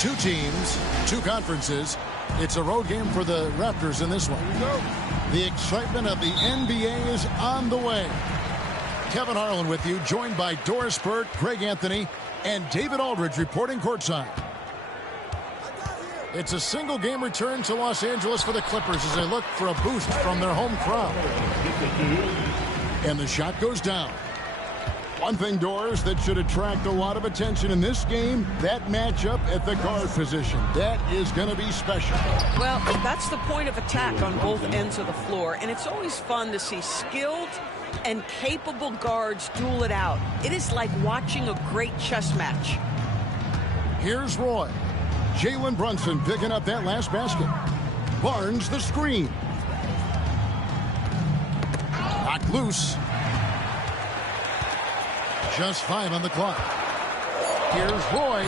Two teams, two conferences. It's a road game for the Raptors in this one. The excitement of the NBA is on the way. Kevin Harlan with you, joined by Doris Burke, Greg Anthony, and David Aldridge reporting courtside. It's a single game return to Los Angeles for the Clippers as they look for a boost from their home crowd. And the shot goes down. One thing, Doris, that should attract a lot of attention in this game, that matchup at the guard position. That is going to be special. Well, that's the point of attack on both ends of the floor, and it's always fun to see skilled and capable guards duel it out. It is like watching a great chess match. Here's Roy. Jalen Brunson picking up that last basket. Barnes the screen. Knocked loose. Just 5 on the clock. Here's Roy,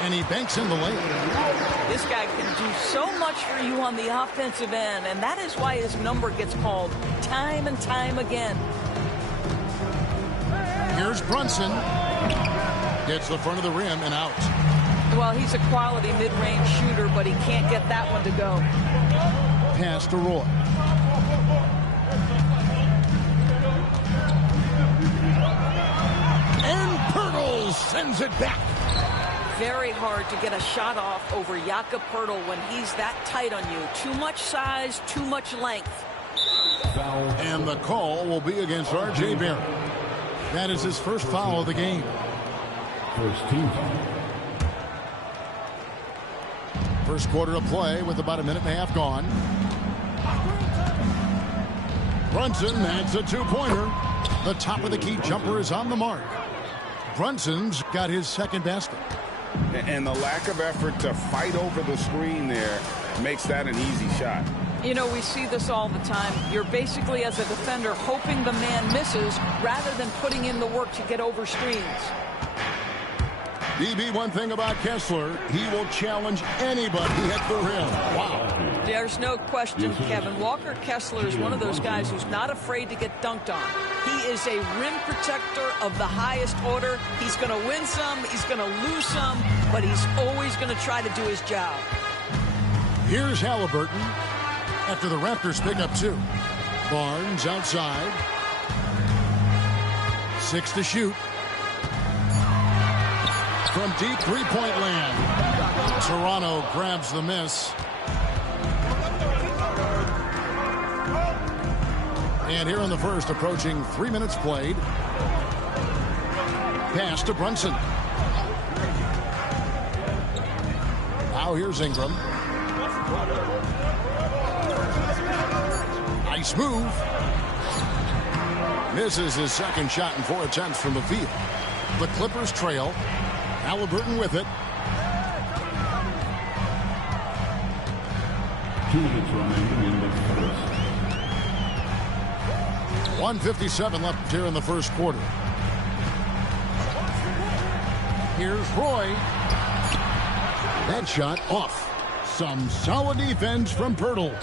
and he banks in the lane. This guy can do so much for you on the offensive end, and that is why his number gets called time and time again. Here's Brunson. Gets the front of the rim and out. Well, he's a quality mid-range shooter, but he can't get that one to go. Pass to Roy. And Pirtle sends it back. Very hard to get a shot off over Jakob Pirtle when he's that tight on you. Too much size, too much length. And the call will be against R.J. Barrett. That is his first foul of the game. First team. First quarter of play with about a minute and a half gone. Brunson, that's a two-pointer. The top of the key jumper is on the mark. Brunson's got his second basket. And the lack of effort to fight over the screen there makes that an easy shot. You know, we see this all the time. You're basically, as a defender, hoping the man misses rather than putting in the work to get over screens. DB, one thing about Kessler, he will challenge anybody at the rim. Wow. There's no question, Kevin. Walker Kessler is one of those guys who's not afraid to get dunked on. He is a rim protector of the highest order. He's going to win some, he's going to lose some, but he's always going to try to do his job. Here's Halliburton after the Raptors pick up 2. Barnes outside. 6 to shoot. From deep three-point land. Toronto grabs the miss. And here in the first, approaching 3 minutes played. Pass to Brunson. Now here's Ingram. Nice move. Misses his second shot in 4 attempts from the field. The Clippers trail. Halliburton with it. 2 minutes remaining in the first. 1:57 left here in the first quarter. Here's Roy. That shot off. Some solid defense from Pirtle.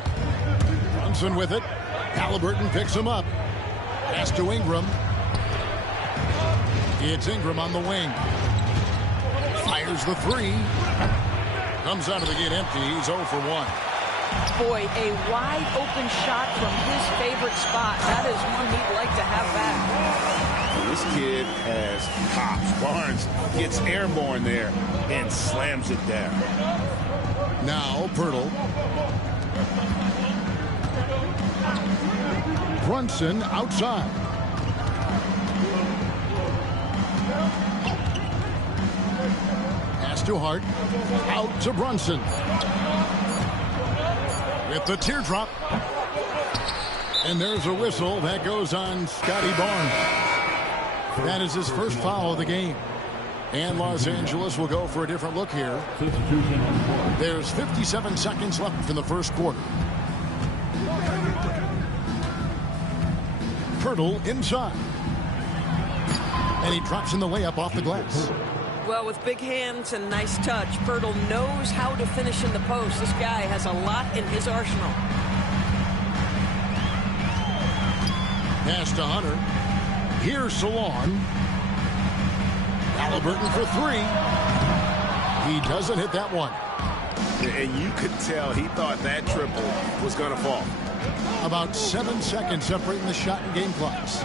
Brunson with it. Halliburton picks him up. Pass to Ingram. It's Ingram on the wing. Fires the 3. Comes out of the gate empty. He's 0 for 1. Boy, a wide open shot from his favorite spot. That is one he'd like to have back. This kid has hops. Barnes gets airborne there and slams it down. Now Pirtle. Brunson outside. Pass to Hart. Out to Brunson. With the teardrop. And there's a whistle that goes on Scotty Barnes. That is his first foul of the game. And Los Angeles will go for a different look here. There's 57 seconds left in the first quarter. Pirtle inside. And he drops in the layup off the glass. Well, with big hands and nice touch, Pirtle knows how to finish in the post. This guy has a lot in his arsenal. Pass to Hunter. Here's Salon. Halliburton for 3. He doesn't hit that one. And you could tell he thought that triple was going to fall. About 7 seconds separating the shot and game clocks.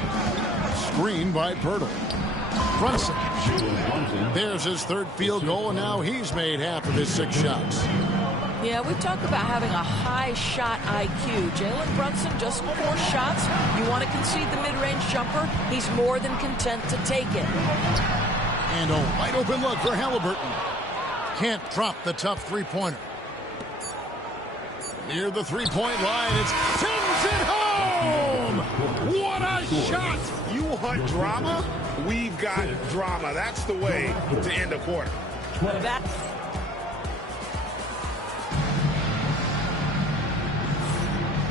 Screen by Pirtle. Brunson. There's his third field goal, and now he's made half of his 6 shots. Yeah, we talk about having a high shot IQ. Jalen Brunson, just 4 shots. You want to concede the mid-range jumper, he's more than content to take it. And a wide open look for Halliburton. Can't drop the tough three-pointer. Near the three-point line, it's sends it home! What a shot! You want drama? We've got drama. That's the way to end a quarter. That.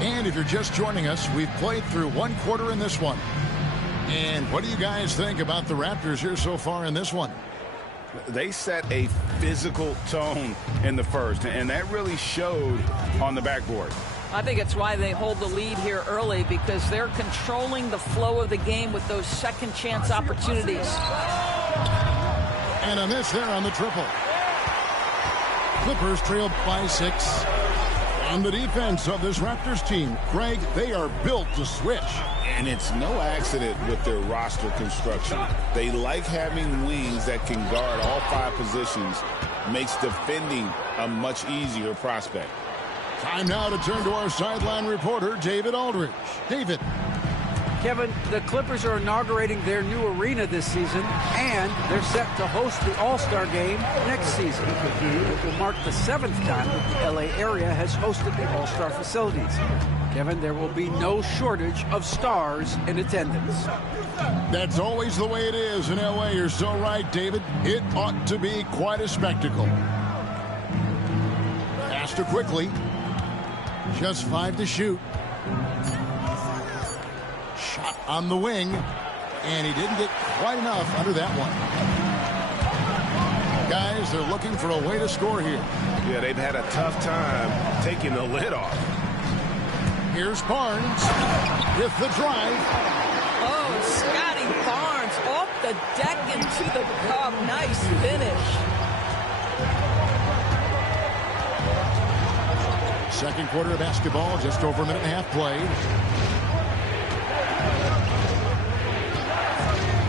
And if you're just joining us, we've played through 1 quarter in this one. And what do you guys think about the Raptors here so far in this one? They set a physical tone in the first, and that really showed on the backboard. I think it's why they hold the lead here early, because they're controlling the flow of the game with those second chance opportunities. And a miss there on the triple. Clippers trail by 6. On the defense of this Raptors team, Greg, they are built to switch. And it's no accident with their roster construction. They like having wings that can guard all 5 positions. Makes defending a much easier prospect. Time now to turn to our sideline reporter, David Aldridge. David. Kevin, the Clippers are inaugurating their new arena this season, and they're set to host the All-Star Game next season. It will mark the 7th time that the LA area has hosted the All-Star facilities. Kevin, there will be no shortage of stars in attendance. That's always the way it is in LA. You're so right, David. It ought to be quite a spectacle. Pass to quickly. Just 5 to shoot. Shot on the wing. And he didn't get quite enough under that one. Guys, they're looking for a way to score here. Yeah, they've had a tough time taking the lid off. Here's Barnes with the drive. Oh, Scotty Barnes off the deck into the cup. Nice finish. Second quarter of basketball, just over a minute and a half played.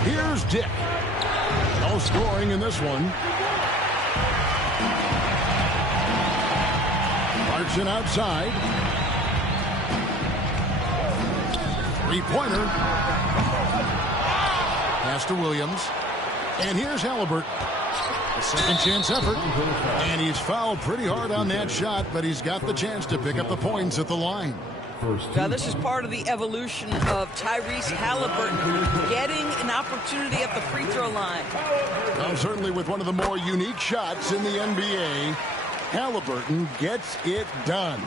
Here's Dick. No scoring in this one. Marching outside. Three-pointer. Pass to Williams. And here's Halliburton. A second chance effort. And he's fouled pretty hard on that shot, but he's got the chance to pick up the points at the line. Now, this is part of the evolution of Tyrese Halliburton getting an opportunity at the free throw line. Well, certainly with one of the more unique shots in the NBA, Halliburton gets it done.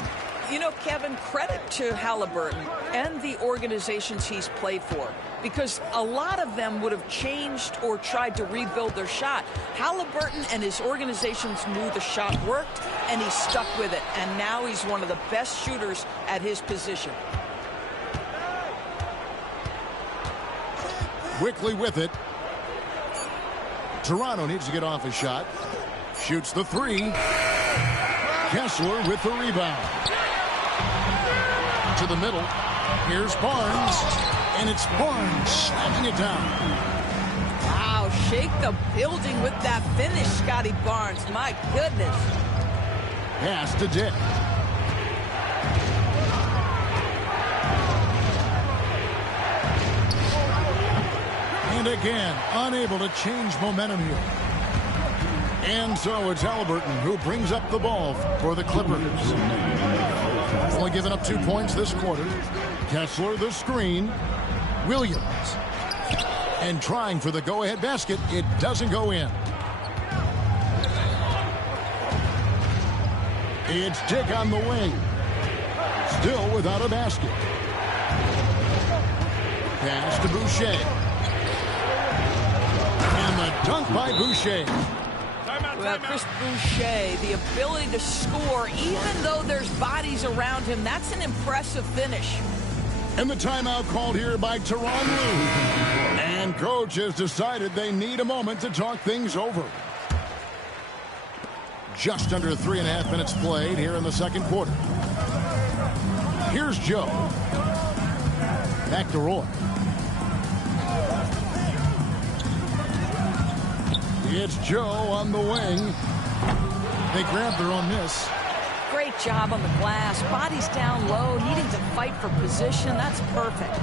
You know, Kevin, credit to Halliburton and the organizations he's played for, because a lot of them would have changed or tried to rebuild their shot. Halliburton and his organizations knew the shot worked, and he stuck with it. And now he's one of the best shooters at his position. Quickly with it. Toronto needs to get off a shot. Shoots the 3. Kessler with the rebound. To the middle. Here's Barnes. And it's Barnes slapping it down. Wow, shake the building with that finish, Scotty Barnes. My goodness. Pass to Dick. And again, unable to change momentum here. And so it's Halliburton who brings up the ball for the Clippers. Only giving up 2 points this quarter. Kessler the screen. Williams. And trying for the go-ahead basket. It doesn't go in. It's Dick on the wing. Still without a basket. Pass to Boucher. And the dunk by Boucher. Well, Chris Boucher, the ability to score even though there's bodies around him, that's an impressive finish. And the timeout called here by Tyronn Lue. And coach has decided they need a moment to talk things over. Just under 3.5 minutes played here in the second quarter. Here's Joe. Back to Roy. It's Joe on the wing. They grab their own miss. Great job on the glass. Body's down low, needing to fight for position. That's perfect.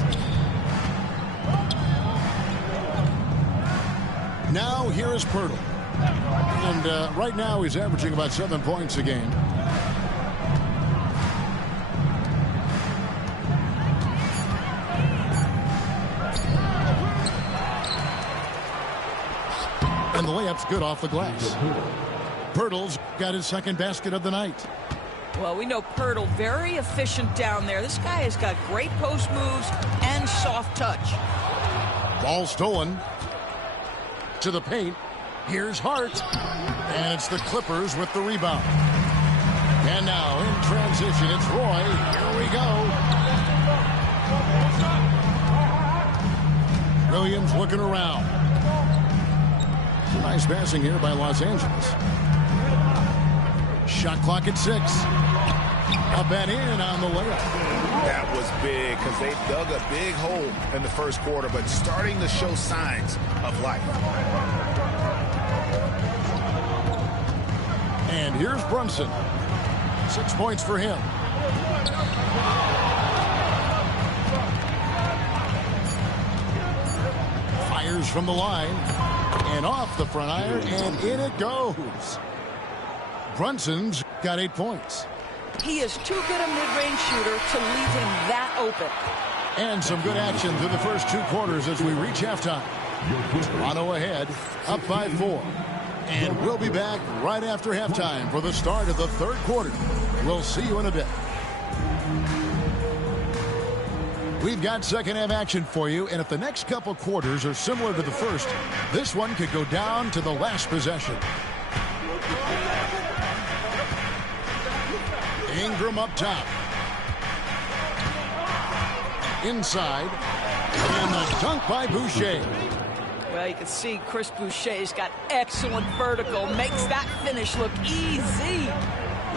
Now here is Pirtle. And right now he's averaging about 7 points a game. And the layup's good off the glass. Pirtle's got his second basket of the night. Well, we know Pirtle, very efficient down there. This guy has got great post moves and soft touch. Ball stolen. To the paint. Here's Hart. And it's the Clippers with the rebound. And now in transition, it's Roy. Here we go. Williams looking around. Nice passing here by Los Angeles. Shot clock at 6. Up and in on the layup. That was big because they dug a big hole in the first quarter, but starting to show signs of life. And here's Brunson. 6 points for him. Fires from the line. And off the front iron, and in it goes. Brunson's got 8 points. He is too good a mid-range shooter to leave him that open. And some good action through the first 2 quarters as we reach halftime. Toronto ahead, up by 4. And we'll be back right after halftime for the start of the third quarter. We'll see you in a bit. We've got second half action for you, and if the next couple quarters are similar to the first, this one could go down to the last possession. Ingram up top. Inside. And the dunk by Boucher. Well, you can see Chris Boucher's got excellent vertical. Makes that finish look easy.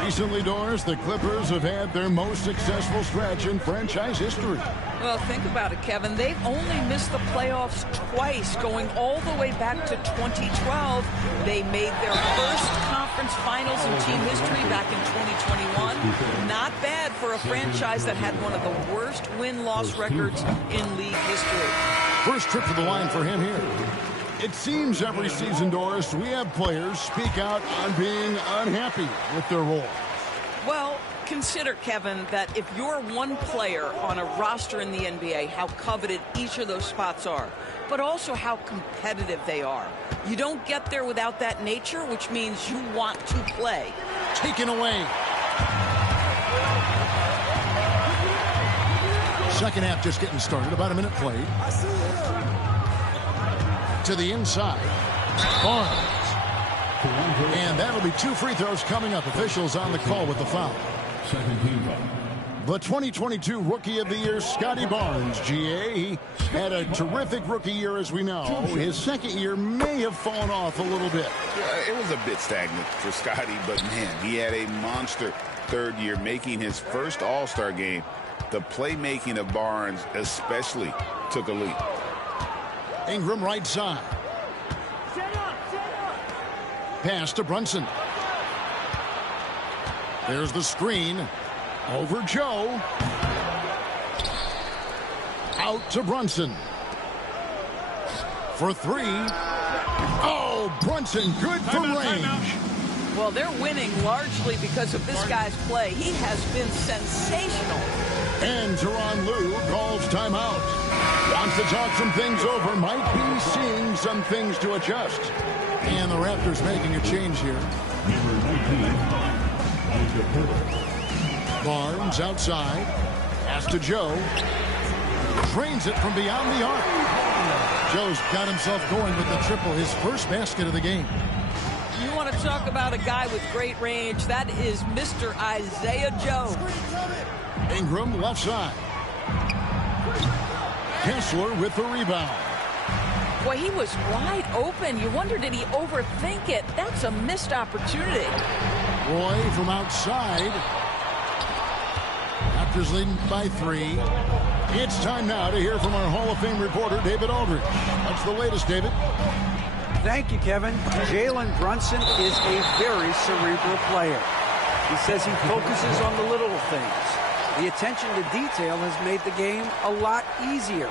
Recently, Doris, the Clippers have had their most successful stretch in franchise history. Well, think about it, Kevin. They've only missed the playoffs twice, going all the way back to 2012. They made their first conference finals in team history back in 2021. Not bad for a franchise that had one of the worst win-loss records in league history. First trip to the line for him here. It seems every season, Doris, we have players speak out on being unhappy with their role. Well, consider, Kevin, that if you're one player on a roster in the NBA, how coveted each of those spots are, but also how competitive they are. You don't get there without that nature, which means you want to play. Taken away. Second half just getting started. About a minute played. To the inside. Barnes. And that'll be 2 free throws coming up. Officials on the call with the foul. The 2022 Rookie of the Year, Scotty Barnes, GA. He had a terrific rookie year, as we know. His second year may have fallen off a little bit. Yeah, it was a bit stagnant for Scotty, but man, he had a monster third year, making his first All-Star game. The playmaking of Barnes especially took a leap. Ingram right side. Pass to Brunson. There's the screen. Over Joe. Out to Brunson. For 3. Oh, Brunson good from range. Well, they're winning largely because of this guy's play. He has been sensational. And Tyronn Lue calls timeout. Wants to talk some things over. Might be seeing some things to adjust. And the Raptors making a change here. Barnes outside. Pass to Joe. Trains it from beyond the arc. Joe's got himself going with the triple. His first basket of the game. You want to talk about a guy with great range? That is Mr. Isaiah Joe. Ingram left side. Kessler with the rebound. Well, he was wide open. You wonder, did he overthink it? That's a missed opportunity. Roy from outside. Raptors leading by 3. It's time now to hear from our Hall of Fame reporter, David Aldridge. What's the latest, David? Thank you, Kevin. Jalen Brunson is a very cerebral player. He says he focuses on the little things. The attention to detail has made the game a lot easier.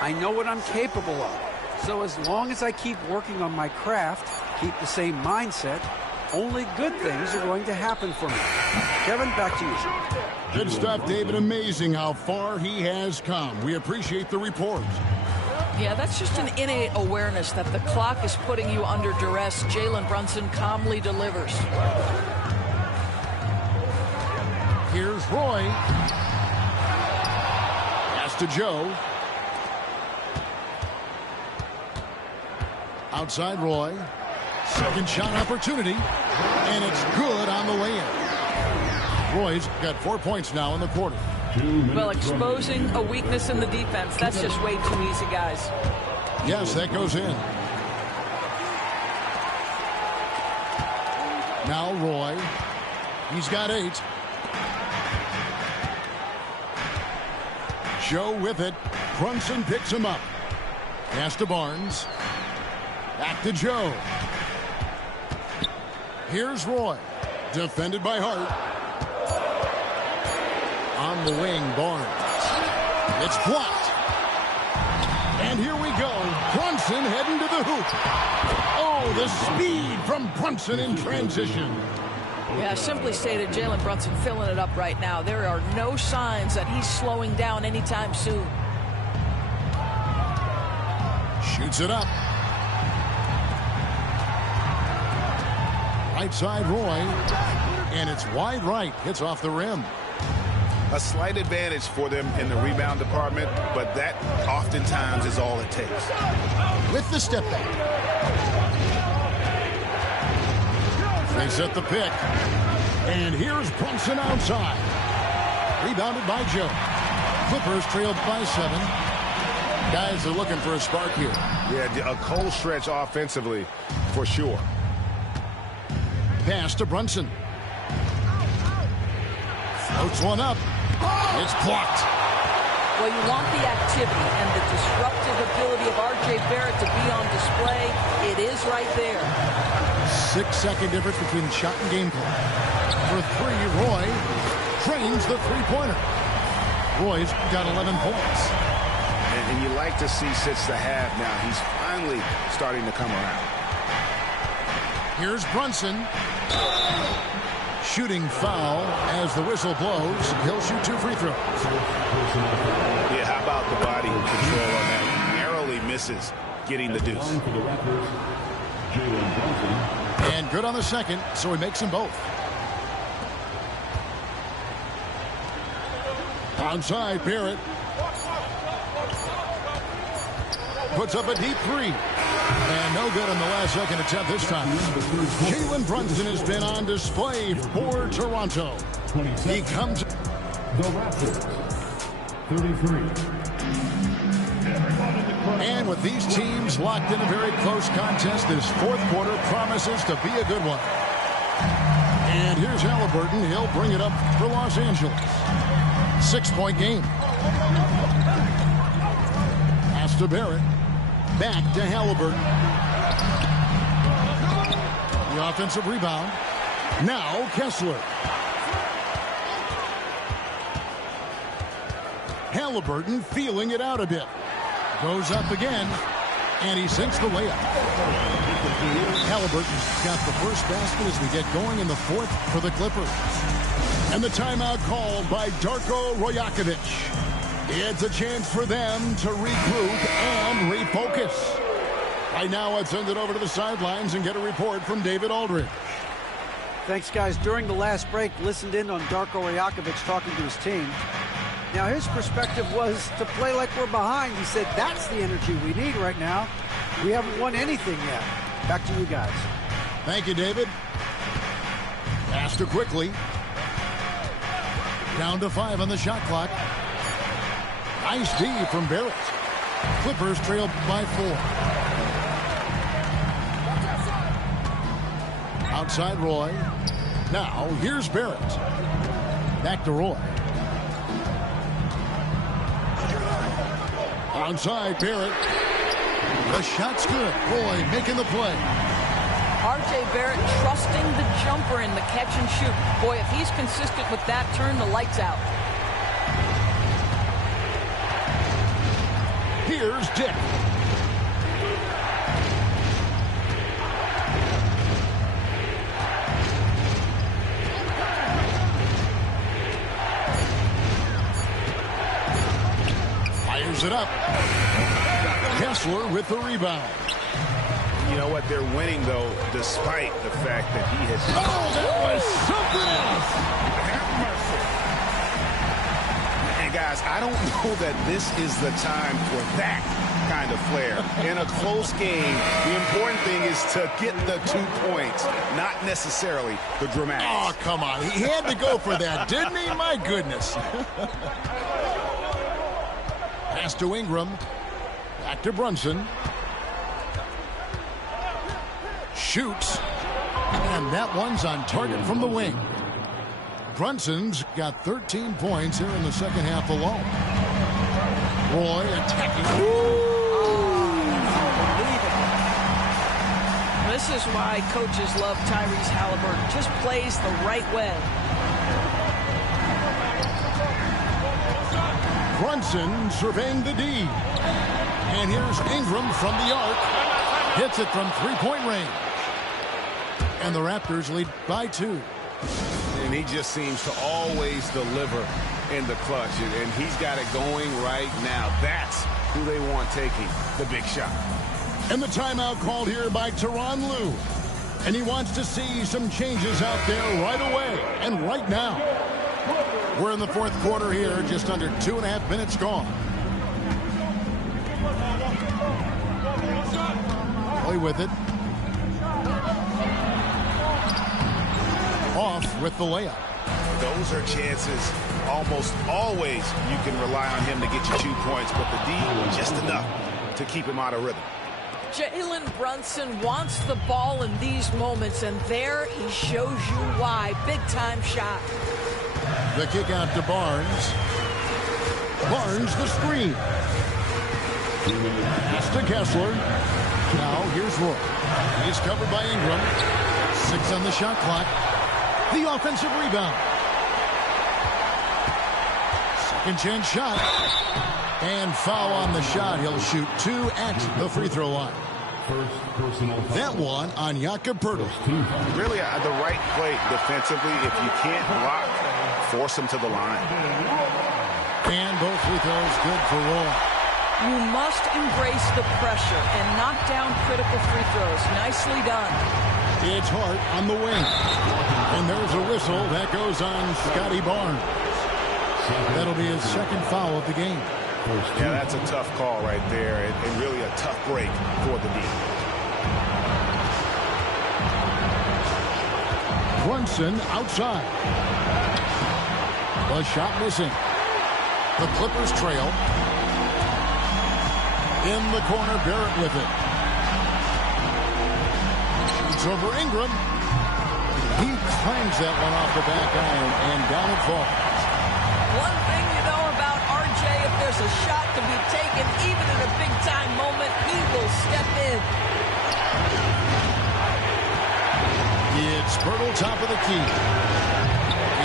I know what I'm capable of. So as long as I keep working on my craft, keep the same mindset, only good things are going to happen for me. Kevin, back to you. Good stuff, David. Amazing how far he has come. We appreciate the report. Yeah, that's just an innate awareness that the clock is putting you under duress. Jalen Brunson calmly delivers. Here's Roy. Pass to Joe. Outside Roy. Second shot opportunity. And it's good on the way-in. Roy's got 4 points now in the quarter. Well, exposing a weakness in the defense, that's just way too easy, guys. Yes, that goes in. Now Roy. He's got 8. Joe with it. Brunson picks him up. Pass to Barnes. Back to Joe. Here's Roy. Defended by Hart. On the wing, Barnes. It's blocked. And here we go. Brunson heading to the hoop. Oh, the speed from Brunson in transition. Yeah, simply stated, Jalen Brunson filling it up right now. There are no signs that he's slowing down anytime soon. Shoots it up. Right side, Roy. And it's wide right. Hits off the rim. A slight advantage for them in the rebound department, but that oftentimes is all it takes. With the step back. They set the pick. And here's Brunson outside. Rebounded by Joe. Clippers trailed by 7. Guys are looking for a spark here. Yeah, a cold stretch offensively for sure. Pass to Brunson. Floats one up. It's blocked. Well, you want the activity and the disruptive ability of R.J. Barrett to be on display. It is right there. 6-second difference between shot and game clock. For 3, Roy trains the three-pointer. Roy's got 11 points. And you like to see since the half now. He's finally starting to come around. Here's Brunson. Shooting foul as the whistle blows. He'll shoot 2 free throws. Yeah, how about the body control on that? Narrowly misses getting the deuce. And good on the second, so he makes them both. Onside, Barrett. Puts up a deep 3. And no good on the last second attempt this time. Jalen Brunson has been on display for Toronto. He comes. The Raptors, 33. And with these teams locked in a very close contest, this fourth quarter promises to be a good one. And here's Halliburton. He'll bring it up for Los Angeles. 6-point game. Pass to Barrett. Back to Halliburton. The offensive rebound. Now Kessler. Halliburton feeling it out a bit. Goes up again. And he sinks the layup. Halliburton's got the first basket as we get going in the fourth for the Clippers. And the timeout called by Darko Rajakovic. It's a chance for them to regroup and refocus. Right now, let's send it over to the sidelines and get a report from David Aldridge. Thanks, guys. During the last break, listened in on Darko Rajakovic talking to his team. Now, his perspective was to play like we're behind. He said, that's the energy we need right now. We haven't won anything yet. Back to you guys. Thank you, David. Pass to quickly. Down to 5 on the shot clock. Nice D from Barrett. Clippers trail by 4. Outside Roy. Now here's Barrett. Back to Roy. Onside Barrett. The shot's good. Roy making the play. R.J. Barrett trusting the jumper in the catch and shoot. Boy, if he's consistent with that, turn the lights out. Here's Dick. Fires it up. Kessler with the rebound. You know what? They're winning, though, despite the fact that he has... Oh, that was something else. And, guys, I don't know that this is the time for that kind of flair. In a close game, the important thing is to get the 2 points, not necessarily the dramatics. Oh, come on. He had to go for that, didn't he? My goodness. Pass to Ingram. Back to Brunson. Shoots. And that one's on target from the wing. Brunson's got 13 points here in the second half alone. Roy attacking. This is why coaches love Tyrese Halliburton. Just plays the right way. Brunson surveying the D. And here's Ingram from the arc. Hits it from three-point range. And the Raptors lead by 2. And he just seems to always deliver in the clutch. And he's got it going right now. That's who they want taking the big shot. And the timeout called here by Tyronn Lue. And he wants to see some changes out there right away and right now. We're in the fourth quarter here, just under 2.5 minutes gone. Play with it. Off with the layup. Those are chances almost always you can rely on him to get you 2 points, but the D just enough to keep him out of rhythm. Jalen Brunson wants the ball in these moments, and there he shows you why. Big-time shot. The kick out to Barnes. Barnes the screen. Pass to Kessler. Now here's Roy. He's covered by Ingram. 6 on the shot clock. The offensive rebound. Second chance shot. And foul on the shot. He'll shoot 2 at the free throw line. That one on Jakob Poeltl. Really the right play defensively. If you can't block, force him to the line. And both free throws good for Roy. You must embrace the pressure and knock down critical free throws. Nicely done. It's Hart on the wing. And there's a whistle that goes on Scotty Barnes. That'll be his second foul of the game. Yeah, that's a tough call right there, and really a tough break for the D. Brunson outside. The shot missing. The Clippers trail. In the corner, Barrett with it. It's over Ingram. He clangs that one off the back iron, and down it falls. One thing you know about R.J., if there's a shot to be taken, even in a big-time moment, he will step in. It's Poeltl, top of the key.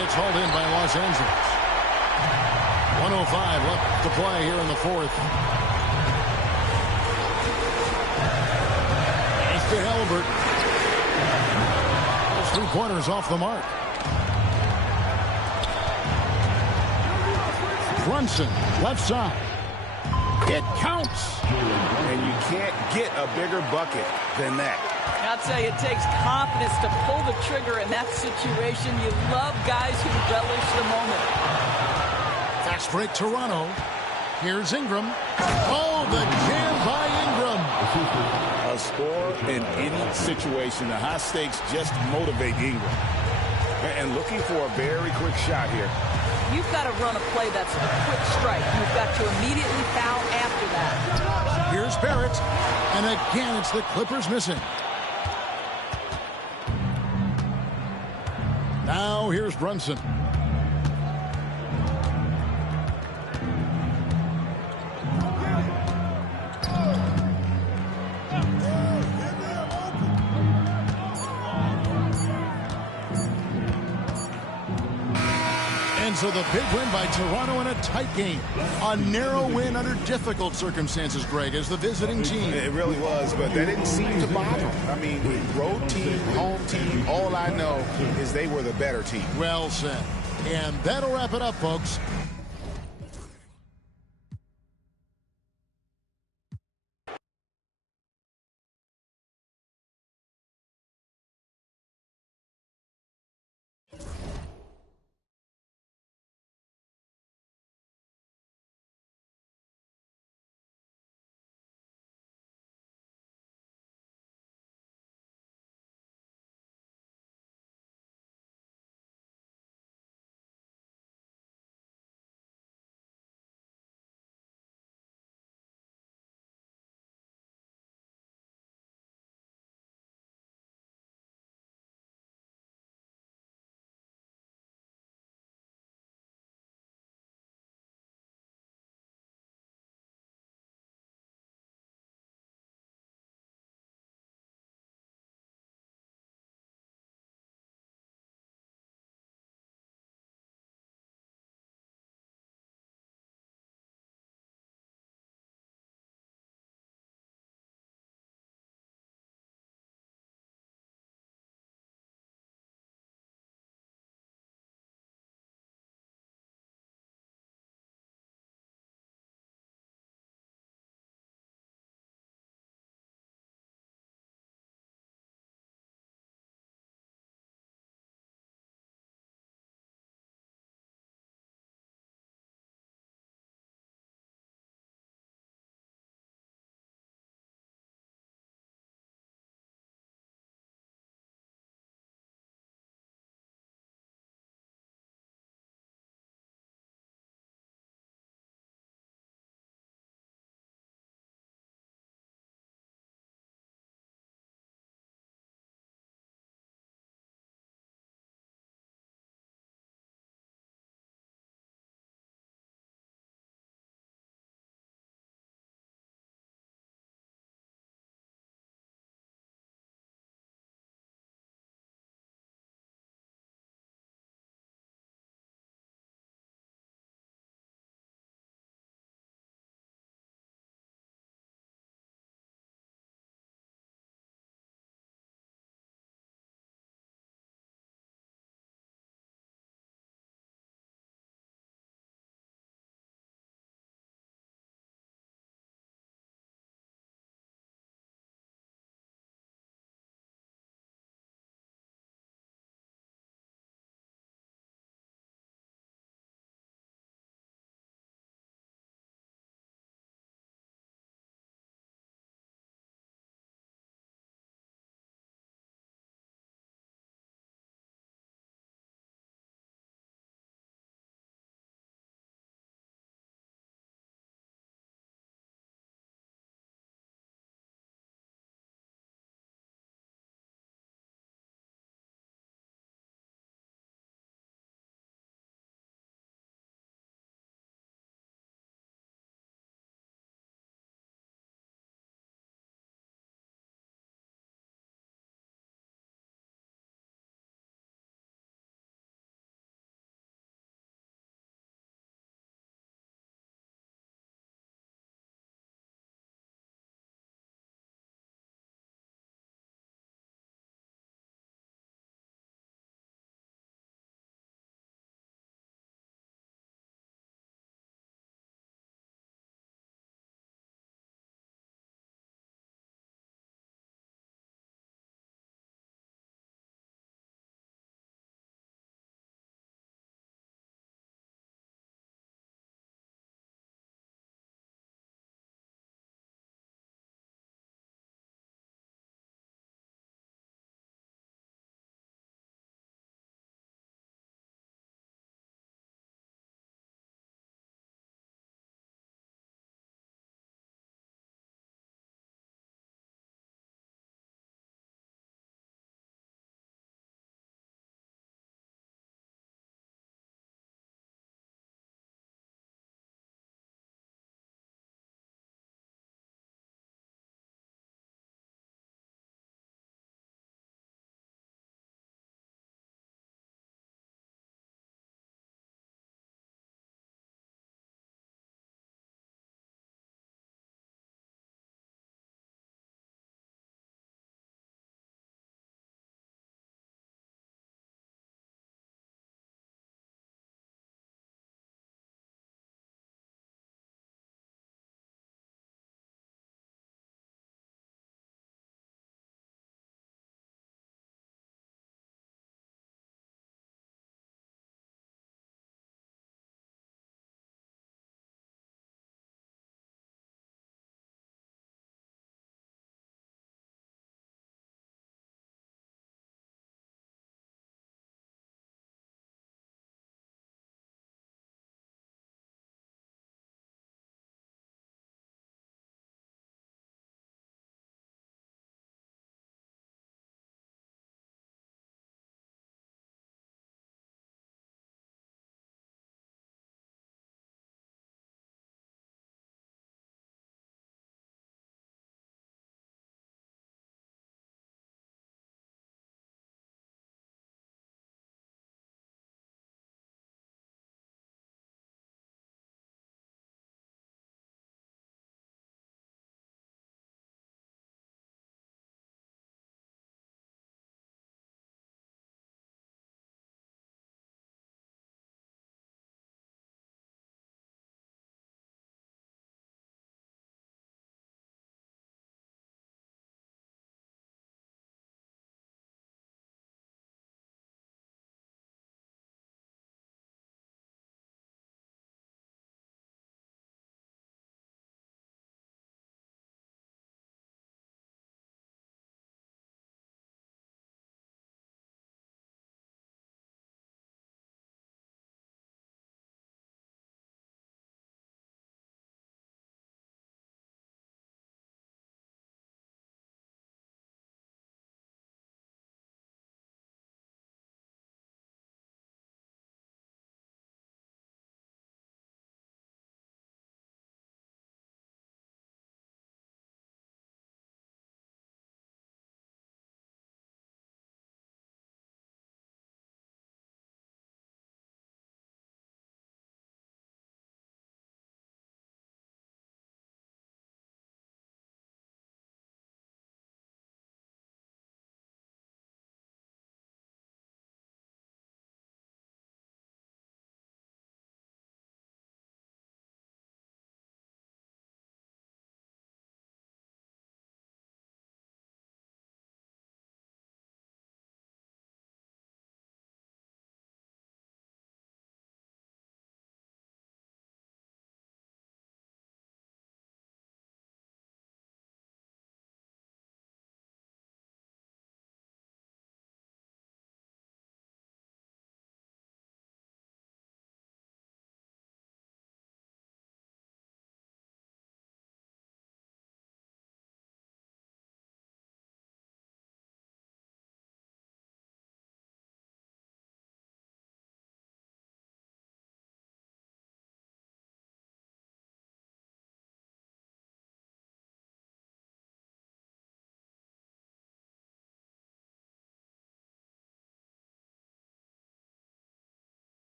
It's hauled in by Los Angeles. 1:05 left to play here in the fourth. Pass to Halliburton. Those 3 pointers off the mark. Brunson, left side. It counts. And you can't get a bigger bucket than that. I'll tell you, it takes confidence to pull the trigger in that situation. You love guys who relish the moment. Fast break Toronto. Here's Ingram. Oh, the jam by Ingram. A score in any situation. The high stakes just motivate Ingram. And looking for a very quick shot here. You've got to run a play that's a quick strike. You've got to immediately foul after that. spare it. And again, it's the Clippers missing. Now here's Brunson. And so the big win by Toronto in a tight game. A narrow win under difficult circumstances, Greg, as the visiting team. It really was, but that didn't seem to bother them. I mean, road team, home team, all I know is they were the better team. Well said. And that'll wrap it up, folks.